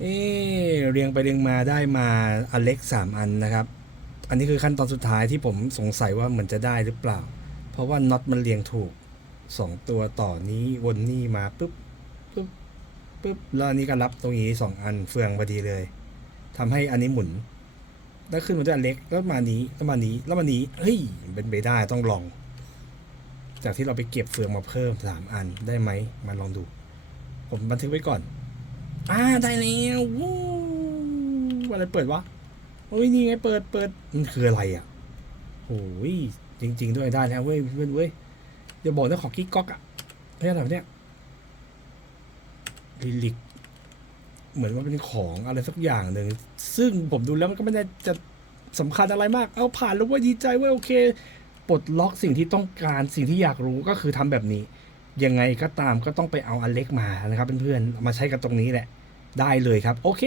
เอ๊เรียงไปเรียงมาได้มาอเล็กสามอันนะครับ อันนี้คือขั้นตอนสุดท้ายที่ผมสงสัยว่าเหมือนจะได้หรือเปล่า เพราะว่าน็อตมันเรียงถูกสองตัวต่อนี้วนนี่มาปุ๊บปุ๊บปุ๊บแล้วอันนี้ก็รับตรงนี้สองอันเฟืองพอดีเลยทำให้อันนี้หมุน แล้วขึ้นมาด้วยอเล็กแล้วมานี้แล้วมานี้แล้วมานี้เฮ้ยเป็นไปได้ต้องลอง จากที่เราไปเก็บเฟืองมาเพิ่มสามอันได้ไหมมาลองดู ผมบันทึกไว้ก่อน อ่าได้แล้ววู้อะไรเปิดวะโอ้ยนี่ไงเปิดเปิดมันคืออะไรอะโอ้ยจริง ๆ ด้วยได้แล้วเว้ยเพื่อนเว้ยเดี๋ยวบอกนะของกิ๊กก๊อกอะไม่ใช่อะไรเนี่ยลิลิกเหมือนว่าเป็นของอะไรสักอย่างหนึ่งซึ่งผมดูแล้วมันก็ไม่ได้จะสำคัญอะไรมาก เอาผ่านแล้วว่าดีใจเว่าโอเคปลดล็อกสิ่งที่ต้องการสิ่งที่อยากรู้ก็คือทำแบบนี้ ยังไงก็ตามก็ต้องไปเอาอันเล็กมานะครับเพื่อนๆมาใช้กันตรงนี้แหละ ได้เลยครับ โอเค